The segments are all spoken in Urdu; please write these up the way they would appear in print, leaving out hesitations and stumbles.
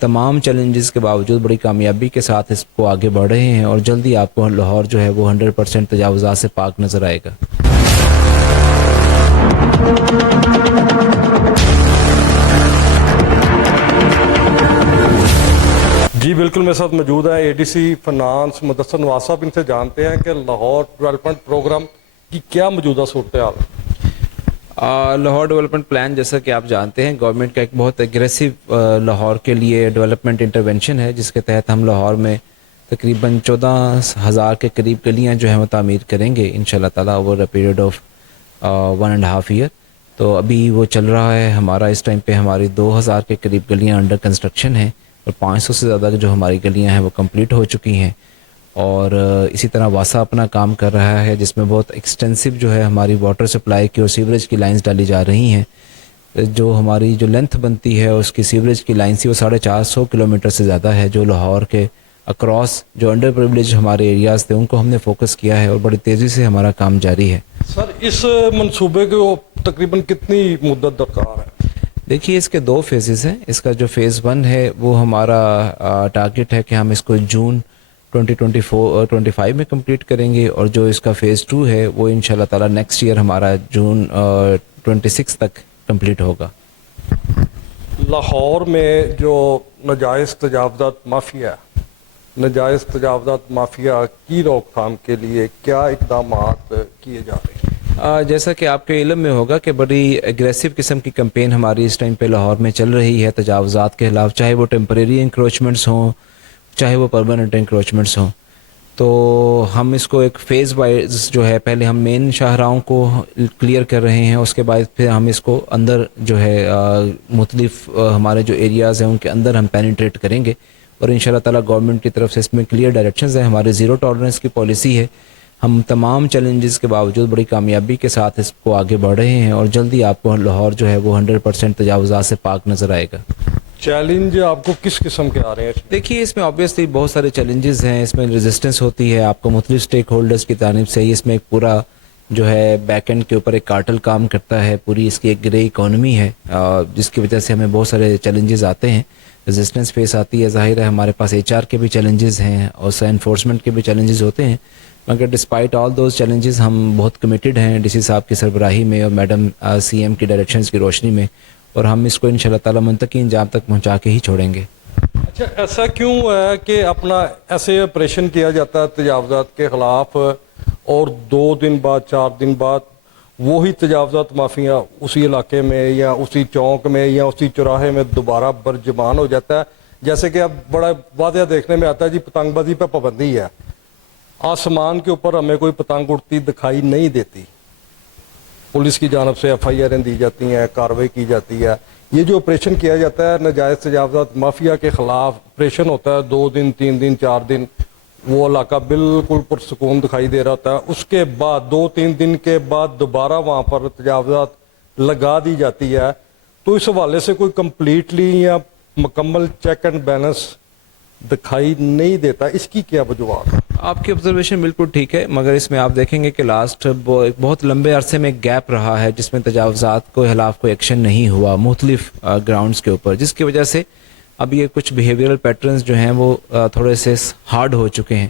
تمام چیلنجز کے باوجود بڑی کامیابی کے ساتھ اس کو آگے بڑھ رہے ہیں، اور جلدی آپ کو لاہور جو ہے وہ 100% تجاوزات سے پاک نظر آئے گا۔ جی بالکل، میرے ساتھ موجود ہیں اے D C finance Mudassar Nawaz صاحب۔ ان سے جانتے ہیں کہ لاہور ڈیولپمنٹ پروگرام کی کیا موجودہ صورتحال ہے۔ لاہور ڈیولپمنٹ پلان، جیسا کہ آپ جانتے ہیں، گورنمنٹ کا ایک بہت ایگریسو لاہور کے لیے ڈیولپمنٹ انٹرونشن ہے، جس کے تحت ہم لاہور میں تقریباً 14,000 کے قریب گلیاں جو ہیں وہ تعمیر کریں گے انشاءاللہ تعالیٰ over a period of 1.5 year. تو ابھی وہ چل رہا ہے ہمارا، اس ٹائم پہ ہماری 2,000 کے قریب گلیاں انڈر کنسٹرکشن ہیں، اور 500 سے زیادہ جو ہماری گلیاں ہیں وہ کمپلیٹ ہو چکی ہیں۔ اور اسی طرح واسا اپنا کام کر رہا ہے، جس میں بہت ایکسٹینسو جو ہے ہماری واٹر سپلائی کی اور سیوریج کی لائنز ڈالی جا رہی ہیں۔ جو ہماری جو لینتھ بنتی ہے اس کی سیوریج کی لائن سی وہ 450 کلومیٹر سے زیادہ ہے، جو لاہور کے اکراس جو انڈر پریویلیج ہمارے ایریاز تھے ان کو ہم نے فوکس کیا ہے، اور بڑی تیزی سے ہمارا کام جاری ہے۔ سر، اس منصوبے کو تقریباً کتنی مدت درکار ہے؟ دیکھیے، اس کے 2 فیزز ہیں۔ اس کا جو فیز 1 ہے وہ ہمارا ٹارگٹ ہے کہ ہم اس کو جون 2025 میں کمپلیٹ کریں گے، اور جو اس کا فیز 2 ہے وہ انشاءاللہ تعالیٰ نیکسٹ ایئر ہمارا جون 26 تک کمپلیٹ ہوگا۔ لاہور میں جو ناجائز تجاوزات مافیا کی روک تھام کے لیے کیا اقدامات کیے جا رہے ہیں؟ جیسا کہ آپ کے علم میں ہوگا کہ بڑی ایگریسو قسم کی کمپین ہماری اس ٹائم پہ لاہور میں چل رہی ہے تجاوزات کے خلاف، چاہے وہ ٹیمپریری انکروچمنٹس ہوں چاہے وہ پرماننٹ انکروچمنٹس ہوں۔ تو ہم اس کو ایک فیز وائز جو ہے، پہلے ہم مین شاہراہوں کو کلیئر کر رہے ہیں، اس کے بعد پھر ہم اس کو اندر جو ہے مختلف ہمارے جو ایریاز ہیں ان کے اندر ہم پینیٹریٹ کریں گے، اور انشاءاللہ تعالیٰ گورنمنٹ کی طرف سے اس میں کلیئر ڈائریکشنز ہیں۔ ہمارے زیرو ٹالرنس کی پالیسی ہے، ہم تمام چیلنجز کے باوجود بڑی کامیابی کے ساتھ اس کو آگے بڑھ رہے ہیں، اور جلدی آپ کو لاہور جو ہے وہ 100% تجاوزات سے پاک نظر آئے گا۔ چیلنج آپ کو کس قسم کے آ رہے ہیں؟ دیکھیے، اس میں آبویسلی بہت سارے چیلنجز ہیں، اس میں ریزسٹنس ہوتی ہے آپ کو مختلف سٹیک ہولڈرز کی جانب سے۔ اس میں ایک پورا جو ہے بیک اینڈ کے اوپر ایک کارٹل کام کرتا ہے، پوری اس کی ایک گرے اکانومی ہے، جس کی وجہ سے ہمیں بہت سارے چیلنجز آتے ہیں، ریزسٹنس فیس آتی ہے۔ ظاہر ہے ہمارے پاس HR کے بھی چیلنجز ہیں اور انفورسمنٹ کے بھی چیلنجز ہوتے ہیں، مگر ڈسپائٹ آل دوز چیلنجز ہم بہت کمیٹڈ ہیں ڈی سی صاحب کی سربراہی میں اور میڈم CM کی ڈائریکشنز کی روشنی میں، اور ہم اس کو انشاءاللہ تعالیٰ منطقی انجام تک پہنچا کے ہی چھوڑیں گے۔ اچھا، ایسا کیوں ہے کہ اپنا ایسے آپریشن کیا جاتا ہے تجاوزات کے خلاف، اور 2 دن بعد 4 دن بعد وہی تجاوزات مافیا اسی علاقے میں یا اسی چوک میں یا اسی چوراہے میں دوبارہ برجمان ہو جاتا ہے؟ جیسے کہ اب بڑا واضح دیکھنے میں آتا ہے جی، پتنگ بازی پہ پابندی ہے، آسمان کے اوپر ہمیں کوئی پتنگ اڑتی دکھائی نہیں دیتی، پولیس کی جانب سے FIR دی جاتی ہیں، کارروائی کی جاتی ہے۔ یہ جو آپریشن کیا جاتا ہے ناجائز تجاوزات مافیا کے خلاف آپریشن ہوتا ہے، 2 دن 3 دن 4 دن وہ علاقہ بالکل پرسکون دکھائی دے رہا ہوتا ہے، اس کے بعد 2-3 دن کے بعد دوبارہ وہاں پر تجاوزات لگا دی جاتی ہے، تو اس حوالے سے کوئی کمپلیٹلی یا مکمل چیک اینڈ بیلنس دکھائی نہیں دیتا، اس کی کیا وجوہات ہے؟ آپ کی آبزرویشن بالکل ٹھیک ہے، مگر اس میں آپ دیکھیں گے کہ لاسٹ بہت لمبے عرصے میں ایک گیپ رہا ہے جس میں تجاوزات کے خلاف کوئی ایکشن نہیں ہوا مختلف گراؤنڈز کے اوپر، جس کی وجہ سے اب یہ کچھ بیہیویئرل پیٹرنز جو ہیں وہ تھوڑے سے ہارڈ ہو چکے ہیں،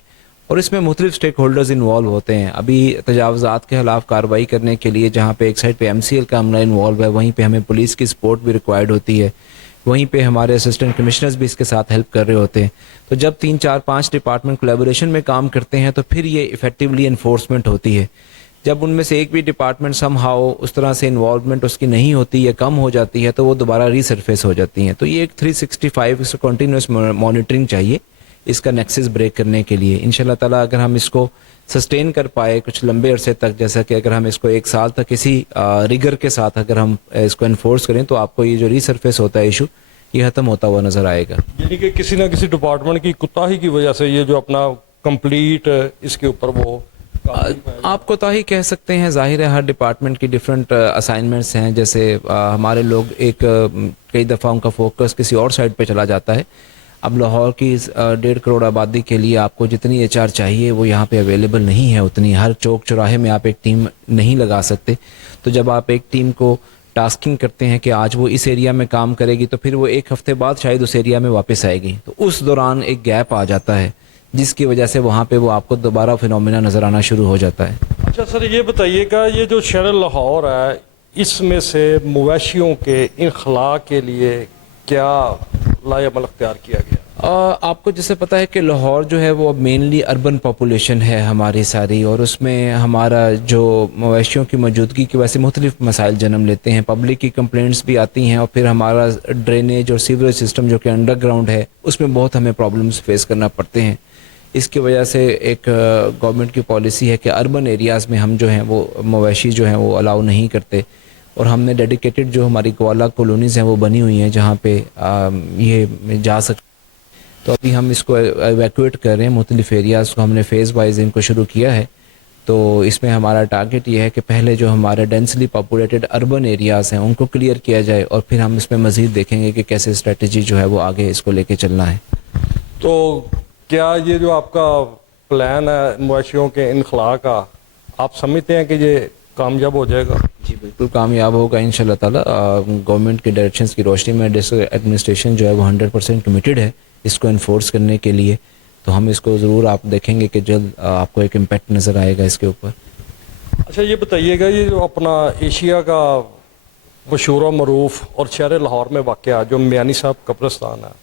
اور اس میں مختلف سٹیک ہولڈرز انوالو ہوتے ہیں۔ ابھی تجاوزات کے خلاف کارروائی کرنے کے لیے جہاں پہ ایک سائڈ پہ MCL کا عملہ انوالو ہے، وہیں پہ ہمیں پولیس کی سپورٹ بھی ریکوائرڈ ہوتی ہے، وہیں پہ ہمارے اسسٹنٹ کمشنرز بھی اس کے ساتھ ہیلپ کر رہے ہوتے ہیں۔ تو جب 3 4 5 ڈپارٹمنٹ کولیبوریشن میں کام کرتے ہیں تو پھر یہ ایفیکٹولی انفورسمنٹ ہوتی ہے۔ جب ان میں سے ایک بھی ڈپارٹمنٹ سم ہاؤ اس طرح سے انوالومنٹ اس کی نہیں ہوتی یا کم ہو جاتی ہے تو وہ دوبارہ ری سرفیس ہو جاتی ہیں۔ تو یہ ایک 365 کنٹینیوس مانیٹرنگ چاہیے اس کا نیکسس بریک کرنے کے لیے۔ انشاءاللہ تعالیٰ اگر ہم اس کو سسٹین کر پائے کچھ لمبے عرصے تک، جیسا کہ اگر ہم اس کو 1 سال تک اسی ریگر کے ساتھ اگر ہم اس کو انفورس کریں تو آپ کو یہ جو ری سرفیس ہوتا ہے ایشو یہ ختم ہوتا ہوا نظر آئے گا۔ یعنی کہ کسی نہ کسی ڈپارٹمنٹ کی کوتاہی کی وجہ سے یہ جو اپنا کمپلیٹ اس کے اوپر وہ آپ کوتاہی کہہ سکتے ہیں، ظاہر ہے ہر ڈپارٹمنٹ کی ڈیفرنٹ اسائنمنٹس ہیں، جیسے ہمارے لوگ کئی دفعہ ان کا فوکس کسی اور سائڈ پہ چلا جاتا ہے۔ اب لاہور کی 1.5 کروڑ آبادی کے لیے آپ کو جتنی HR چاہیے وہ یہاں پہ اویلیبل نہیں ہے اتنی، ہر چوک چوراہے میں آپ ایک ٹیم نہیں لگا سکتے، تو جب آپ ایک ٹیم کو ٹاسکنگ کرتے ہیں کہ آج وہ اس ایریا میں کام کرے گی تو پھر وہ ایک ہفتے بعد شاید اس ایریا میں واپس آئے گی, تو اس دوران ایک گیپ آ جاتا ہے جس کی وجہ سے وہاں پہ وہ آپ کو دوبارہ فینومینا نظر آنا شروع ہو جاتا ہے. اچھا سر, یہ بتائیے گا یہ جو شہر لاہور ہے اس میں سے مویشیوں کے انخلاء کے لیے کیا لائے عمل اختیار کیا گیا؟ آپ کو جیسے پتہ ہے کہ لاہور جو ہے وہ مینلی اربن پاپولیشن ہے ہماری ساری, اور اس میں ہمارا جو مویشیوں کی موجودگی کی وجہ سے مختلف مسائل جنم لیتے ہیں. پبلک کی کمپلینٹس بھی آتی ہیں, اور پھر ہمارا ڈرینیج اور سیوریج سسٹم جو کہ انڈر گراؤنڈ ہے اس میں بہت ہمیں پرابلمس فیس کرنا پڑتے ہیں. اس کی وجہ سے ایک گورنمنٹ کی پالیسی ہے کہ اربن ایریاز میں ہم جو ہیں وہ مویشی جو ہیں وہ الاؤ نہیں کرتے, اور ہم نے ڈیڈیکیٹڈ جو ہماری گوالا کالونیز ہیں وہ بنی ہوئی ہیں جہاں پہ یہ جا سکتے. تو ابھی ہم اس کو ایویکویٹ کر رہے ہیں, مختلف ایریاز کو ہم نے فیز وائز ان کو شروع کیا ہے. تو اس میں ہمارا ٹارگٹ یہ ہے کہ پہلے جو ہمارے ڈینسلی پاپولیٹڈ اربن ایریاز ہیں ان کو کلیئر کیا جائے, اور پھر ہم اس میں مزید دیکھیں گے کہ کیسے اسٹریٹجی جو ہے وہ آگے اس کو لے کے چلنا ہے. تو کیا یہ جو آپ کا پلان ہے مویشیوں کے انخلاء کا, آپ سمجھتے ہیں کہ یہ کامیاب ہو جائے گا؟ جی بالکل کامیاب ہوگا ان شاء اللہ تعالیٰ. گورنمنٹ کے ڈائریکشنز کی روشنی میں ڈسٹرکٹ ایڈمنسٹریشن جو ہے وہ 100% کمیٹڈ ہے اس کو انفورس کرنے کے لیے. تو ہم اس کو ضرور آپ دیکھیں گے کہ جلد آپ کو ایک امپیکٹ نظر آئے گا اس کے اوپر. اچھا یہ بتائیے گا, یہ جو اپنا ایشیا کا مشہور و معروف اور شہر لاہور میں واقع جو میانی صاحب قبرستان ہے,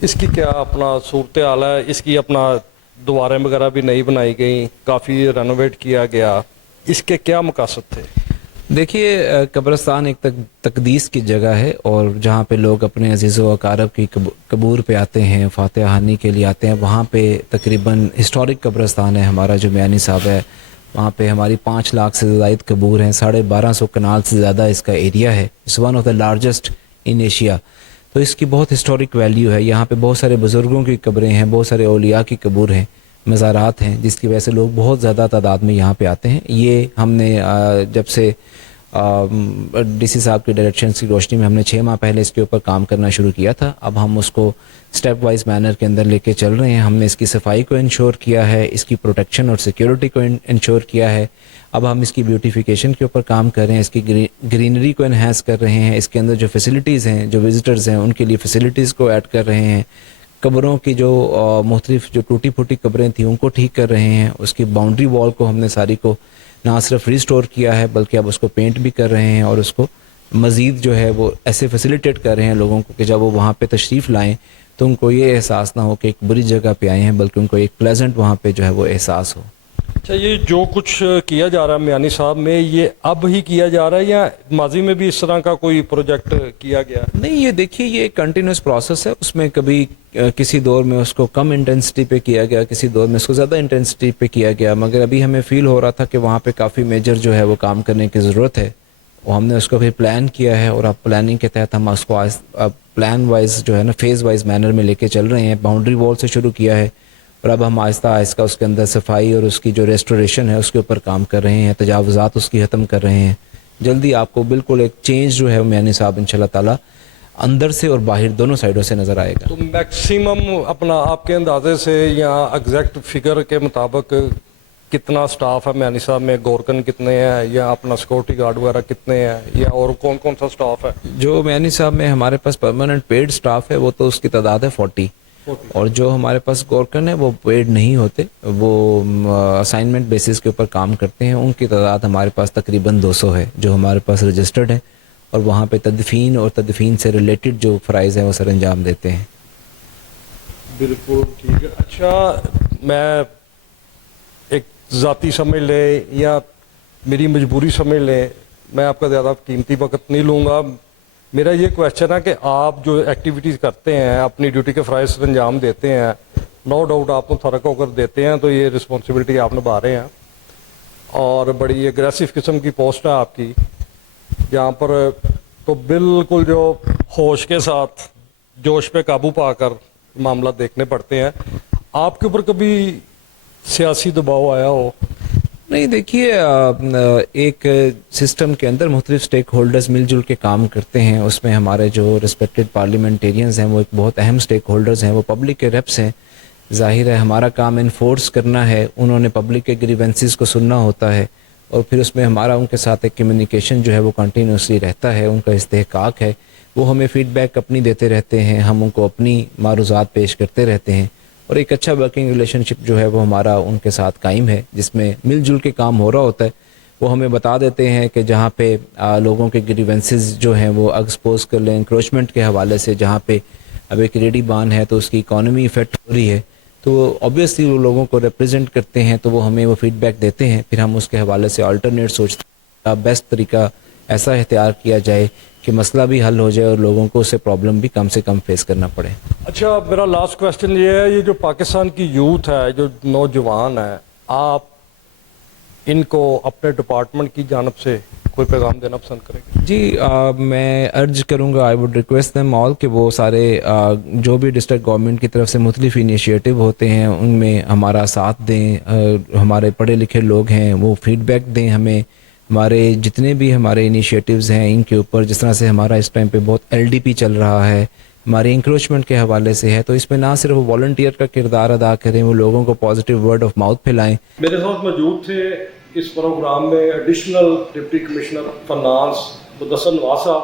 اس کی کیا اپنا صورتحال ہے؟ اس کی اپنا دواریں وغیرہ بھی نئی بنائی گئیں, کافی رینوویٹ کیا گیا, اس کے کیا مقاصد تھے؟ دیکھیے قبرستان ایک تقدیس کی جگہ ہے, اور جہاں پہ لوگ اپنے عزیز و اقارب کی قبور پہ آتے ہیں, فاتحہ خوانی کے لیے آتے ہیں. وہاں پہ تقریباً ہسٹورک قبرستان ہے ہمارا جو میانی صاحب ہے, وہاں پہ ہماری 5 لاکھ سے زائد قبور ہیں, 1250 کنال سے زیادہ اس کا ایریا ہے. It's one of the largest in Asia. تو اس کی بہت ہسٹورک ویلیو ہے. یہاں پہ بہت سارے بزرگوں کی قبریں ہیں, بہت سارے اولیاء کی قبور ہیں, مزارات ہیں, جس کی وجہ سے لوگ بہت زیادہ تعداد میں یہاں پہ آتے ہیں. یہ ہم نے جب سے ڈی سی صاحب کی ڈائریکشنز کی روشنی میں ہم نے 6 ماہ پہلے اس کے اوپر کام کرنا شروع کیا تھا. اب ہم اس کو سٹیپ وائز مینر کے اندر لے کے چل رہے ہیں. ہم نے اس کی صفائی کو انشور کیا ہے, اس کی پروٹیکشن اور سیکیورٹی کو انشور کیا ہے. اب ہم اس کی بیوٹیفیکیشن کے اوپر کام کر رہے ہیں, اس کی گرینری کو انہینس کر رہے ہیں. اس کے اندر جو فیسلٹیز ہیں, جو وزٹرز ہیں ان کے لیے فیسلٹیز کو ایڈ کر رہے ہیں. قبروں کی جو مختلف جو ٹوٹی پھوٹی قبریں تھیں ان کو ٹھیک کر رہے ہیں. اس کی باؤنڈری وال کو ہم نے ساری کو نہ صرف ریسٹور کیا ہے بلکہ اب اس کو پینٹ بھی کر رہے ہیں, اور اس کو مزید جو ہے وہ ایسے فیسیلیٹیٹ کر رہے ہیں لوگوں کو کہ جب وہ وہاں پہ تشریف لائیں تو ان کو یہ احساس نہ ہو کہ ایک بری جگہ پہ آئے ہیں, بلکہ ان کو ایک پلیزنٹ وہاں پہ جو ہے وہ احساس ہو. اچھا یہ جو کچھ کیا جا رہا ہے میانی صاحب میں, یہ اب ہی کیا جا رہا ہے یا ماضی میں بھی اس طرح کا کوئی پروجیکٹ کیا گیا؟ نہیں, یہ دیکھیے یہ ایک کنٹینیوس پروسیس ہے. اس میں کبھی کسی دور میں اس کو کم انٹینسٹی پہ کیا گیا, کسی دور میں اس کو زیادہ انٹینسٹی پہ کیا گیا, مگر ابھی ہمیں فیل ہو رہا تھا کہ وہاں پہ کافی میجر جو ہے وہ کام کرنے کی ضرورت ہے. وہ ہم نے اس کو پھر پلان کیا ہے, اور اب پلاننگ کے تحت ہم اس کو پلان وائز جو ہے نا فیز وائز مینر میں لے کے چل رہے ہیں. باؤنڈری وال سے شروع کیا ہے, اور اب ہم آہستہ آہستہ اس کے اندر صفائی اور اس کی جو ریسٹوریشن ہے اس کے اوپر کام کر رہے ہیں, تجاوزات اس کی ختم کر رہے ہیں. جلدی آپ کو بالکل ایک چینج جو ہے میانی صاحب انشاءاللہ تعالی اندر سے اور باہر دونوں سائڈوں سے نظر آئے گا. تو میکسیمم اپنا آپ کے اندازے سے یا ایگزیکٹ فگر کے مطابق کتنا سٹاف ہے میانی صاحب میں؟ گورکن کتنے ہیں, یا اپنا سیکورٹی گارڈ وغیرہ کتنے ہیں, یا اور کون کون سا سٹاف ہے؟ جو میانی صاحب میں ہمارے پاس پرماننٹ پیڈ سٹاف ہے وہ تو اس کی تعداد ہے 40, اور جو ہمارے پاس گورکن ہے وہ پیڈ نہیں ہوتے, وہ اسائنمنٹ بیسس کے اوپر کام کرتے ہیں. ان کی تعداد ہمارے پاس تقریباً 200 ہے جو ہمارے پاس رجسٹرڈ ہے, اور وہاں پہ تدفین اور تدفین سے ریلیٹڈ جو فرائض ہیں وہ سر انجام دیتے ہیں. بالکل ٹھیک ہے. اچھا میں ایک ذاتی سمجھ لیں یا میری مجبوری سمجھ لیں, میں آپ کا زیادہ قیمتی وقت نہیں لوں گا. میرا یہ کویشچن ہے کہ آپ جو ایکٹیویٹیز کرتے ہیں, اپنی ڈیوٹی کے فرائض انجام دیتے ہیں, نو ڈاؤٹ آپ متحرک ہو کر دیتے ہیں, تو یہ رسپانسبلٹی آپ نبھا رہے ہیں, اور بڑی اگریسو قسم کی پوسٹ ہے آپ کی جہاں پر تو بالکل جو ہوش کے ساتھ جوش پہ قابو پا کر معاملات دیکھنے پڑتے ہیں. آپ کے اوپر کبھی سیاسی دباؤ آیا ہو؟ نہیں, دیکھیے ایک سسٹم کے اندر مختلف سٹیک ہولڈرز مل جل کے کام کرتے ہیں. اس میں ہمارے جو ریسپیکٹڈ پارلیمنٹیرینز ہیں وہ ایک بہت اہم سٹیک ہولڈرز ہیں, وہ پبلک کے ریپس ہیں. ظاہر ہے ہمارا کام انفورس کرنا ہے, انہوں نے پبلک کے گریونسز کو سننا ہوتا ہے, اور پھر اس میں ہمارا ان کے ساتھ ایک کمیونیکیشن جو ہے وہ کنٹینیوسلی رہتا ہے, ان کا استحقاق ہے, وہ ہمیں فیڈ بیک اپنی دیتے رہتے ہیں, ہم ان کو اپنی معروضات پیش کرتے رہتے ہیں, اور ایک اچھا ورکنگ ریلیشن شپ جو ہے وہ ہمارا ان کے ساتھ قائم ہے, جس میں مل جل کے کام ہو رہا ہوتا ہے. وہ ہمیں بتا دیتے ہیں کہ جہاں پہ لوگوں کے گریونسز جو ہیں وہ ایکسپوز کر لیں, انکروچمنٹ کے حوالے سے, جہاں پہ اب ایک ریڈی بان ہے تو اس کی اکانومی افیکٹ ہو رہی ہے, تو آبویسلی وہ لوگوں کو ریپرزینٹ کرتے ہیں, تو وہ ہمیں وہ فیڈ بیک دیتے ہیں, پھر ہم اس کے حوالے سے آلٹرنیٹ سوچتے ہیں بیسٹ طریقہ ایسا اختیار کیا جائے کہ مسئلہ بھی حل ہو جائے اور لوگوں کو اس سے پرابلم بھی کم سے کم فیس کرنا پڑے. اچھا, میرا لاسٹ کویسچن یہ ہے, یہ جو پاکستان کی یوتھ ہے, جو نوجوان ہے, آپ ان کو اپنے ڈپارٹمنٹ کی جانب سے کوئی پیغام دینا پسند کریں گے؟ جی, میں ارج کروں گا, I would request them all کہ وہ سارے جو بھی ڈسٹرکٹ گورنمنٹ کی طرف سے مختلف انیشیٹو ہوتے ہیں ان میں ہمارا ساتھ دیں, ہمارے پڑھے لکھے لوگ ہیں وہ فیڈ بیک دیں ہمیں, ہمارے جتنے بھی ہمارے انیشیٹوز ہیں ان کے اوپر, جس طرح سے ہمارا اس ٹائم پہ بہت LDP چل رہا ہے, ہمارے انکروچمنٹ کے حوالے سے ہے, تو اس میں نہ صرف والنٹیئر کا کردار ادا کریں, وہ لوگوں کو پازیٹیو ورڈ آف ماؤتھ پھیلائیں. میرے ساتھ موجود تھے اس پروگرام میں additional deputy commissioner finance Mudassar Nawaz صاحب.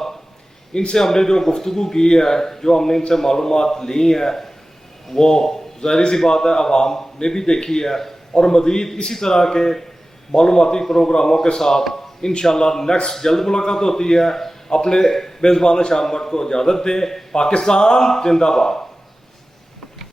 ان سے ہم نے جو گفتگو کی ہے, جو ہم نے ان سے معلومات لی ہیں, وہ ظاہری سی بات ہے عوام نے بھی دیکھی ہے, اور مزید اسی طرح کے معلوماتی پروگراموں کے ساتھ انشاءاللہ نیکسٹ جلد ملاقات ہوتی ہے. اپنے میزبان شام وقت کو اجازت دیں. پاکستان زندہ باد.